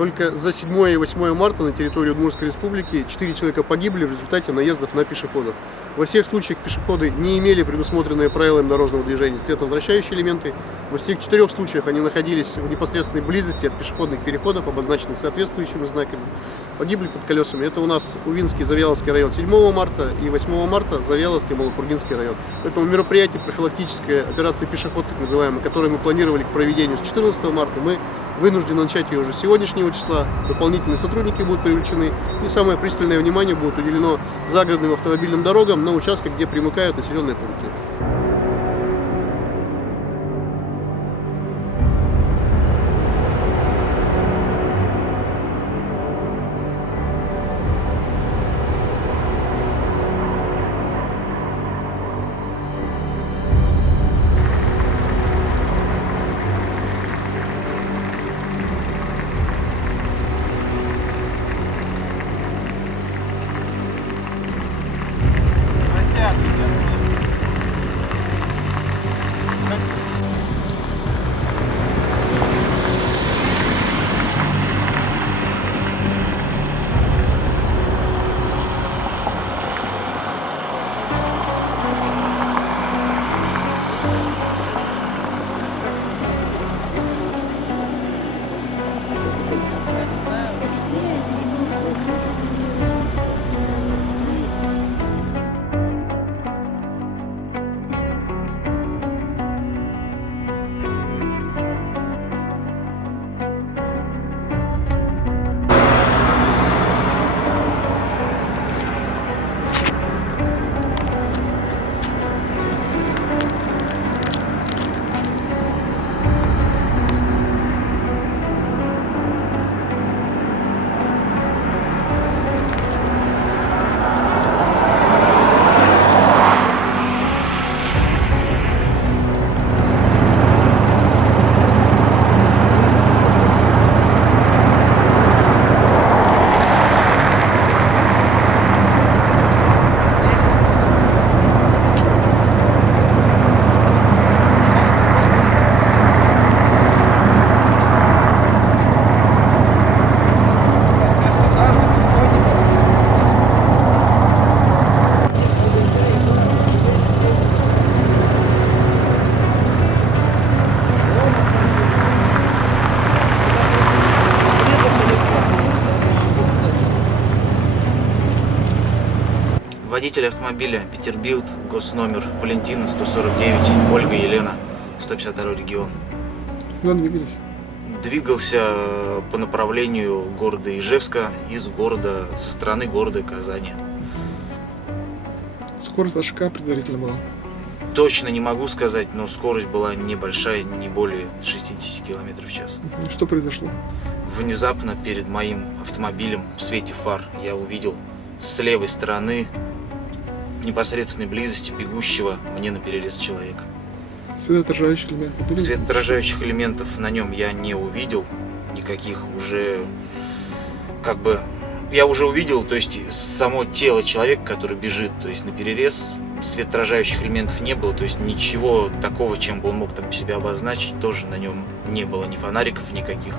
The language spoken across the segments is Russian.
Только за 7 и 8 марта на территории Удмуртской республики 4 человека погибли в результате наездов на пешеходов. Во всех случаях пешеходы не имели предусмотренные правилами дорожного движения световозвращающие элементы. Во всех 4 случаях они находились в непосредственной близости от пешеходных переходов, обозначенных соответствующими знаками. Погибли под колесами. Это у нас Увинский Завьяловский район 7 марта и 8 марта Завьяловский Малопургинский район. Поэтому мероприятие профилактической операции «Пешеход», так называемой, которую мы планировали к проведению с 14 марта, мы вынуждены начать ее уже с сегодняшнего числа. Дополнительные сотрудники будут привлечены. И самое пристальное внимание будет уделено загородным автомобильным дорогам на участках, где примыкают населенные пункты. Водитель автомобиля Петербилд, госномер Валентина 149, Ольга Елена, 152 регион. Куда двигались? Двигался по направлению города Ижевска со стороны города Казани. Скорость ваша какая предварительно была? Точно не могу сказать, но скорость была небольшая, не более 60 км в час. Что произошло? Внезапно перед моим автомобилем в свете фар я увидел с левой стороны в непосредственной близости бегущего мне на перерез человека. Светоотражающих элементов были? Светоотражающих элементов на нем я не увидел никаких. Уже я уже увидел, то есть само тело человека, который бежит, то есть на перерез. Светоотражающих элементов не было, то есть ничего такого, чем бы он мог там себя обозначить, тоже на нем не было, ни фонариков никаких,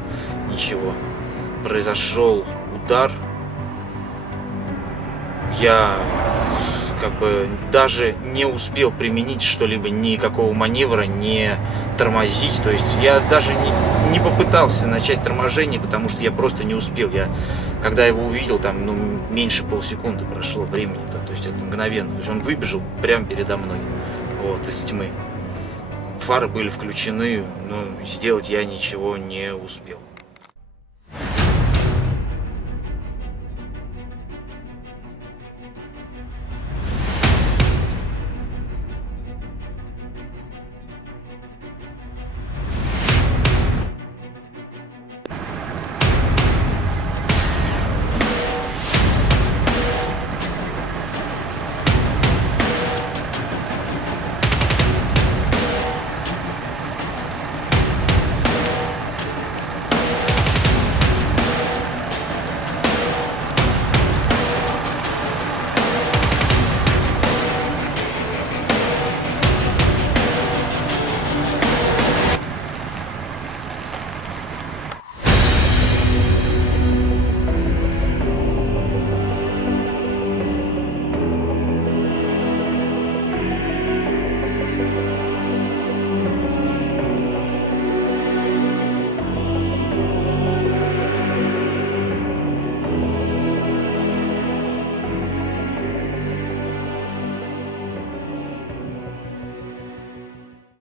ничего. Произошел удар. Я даже не успел применить что-либо, никакого маневра, не тормозить. То есть я даже не попытался начать торможение, потому что я просто не успел. Когда его увидел, там меньше полсекунды прошло времени, то есть это мгновенно. То есть он выбежал прямо передо мной, из тьмы. Фары были включены, но сделать я ничего не успел.